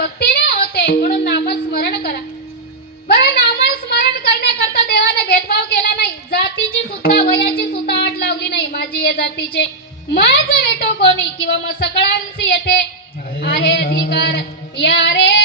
भक्तीने होते, म्हणून नामस्मरण करा. बरं, नामस्मरण करण्याकरता देवाने भेदभाव केला नाही. जातीची सुद्धा वयाची सुद्धा अट लावली नाही. माझी या जातीचे माझ भेटो कोणी, किंवा मग सगळ्यांची येथे आहे अधिकार. या रे